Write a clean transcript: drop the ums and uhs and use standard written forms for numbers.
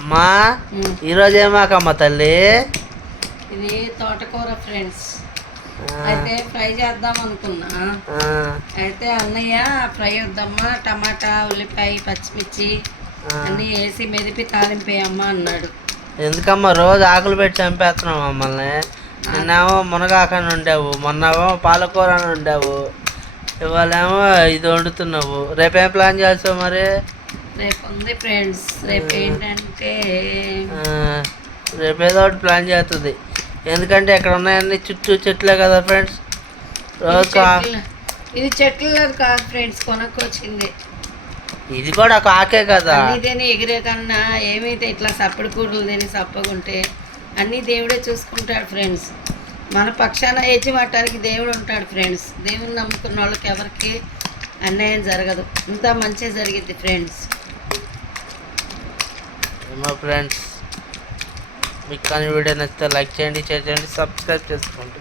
అమ్మా ఈరోజు ఏమాకమ్మ తల్లి? ఇది తోటకూర ఫ్రెండ్స్. అయితే ఫ్రై చేద్దాం అనుకున్నా. అయితే అన్నయ్య ఫ్రై వద్దమ్మా, టమాటా ఉల్లిపాయ పచ్చిమిర్చి అన్నీ వేసి మెదిపి తాలింపేయమ్మా అన్నాడు. ఎందుకమ్మా రోజు ఆకులు పెట్టి చంపేస్తున్నావు మమ్మల్ని? నిన్నేమో మునగాకని ఉండేవు, మొన్నేమో పాలకూర అని ఉండేవు, ఇవాళేమో ఇది వండుతున్నావు. రేపేం ప్లాన్ చేస్తావు మరి? రేపు ఉంది ఫ్రెండ్స్. రేపు ఏంటంటే రేపు ఏదో ఒకటి ప్లాన్ చేస్తుంది. ఎందుకంటే ఇక్కడ ఉన్నాయన్నీ చుట్టూ చెట్లే కదా ఫ్రెండ్స్. రోజు ఇది చెట్లలో కాదు ఫ్రెండ్స్, కొనుక్కొచ్చింది. ఇది కూడా ఒక ఆకే కదా. అన్నీ ఎగిరే కన్నా ఏమైతే ఇట్లా సప్పడి కూరలు తిని సప్పగుంటే అన్నీ దేవుడే చూసుకుంటాడు ఫ్రెండ్స్. మన పక్షాన యజమాటానికి దేవుడు ఉంటాడు ఫ్రెండ్స్. దేవుని నమ్ముకున్న వాళ్ళకి ఎవరికి అన్యాయం జరగదు, ఇంత మంచిగా జరిగిద్ది ఫ్రెండ్స్. మా ఫ్రెండ్స్ మీకు కానీ వీడియో నచ్చితే లైక్ చేయండి, షేర్ చేయండి, సబ్స్క్రైబ్ చేసుకోండి.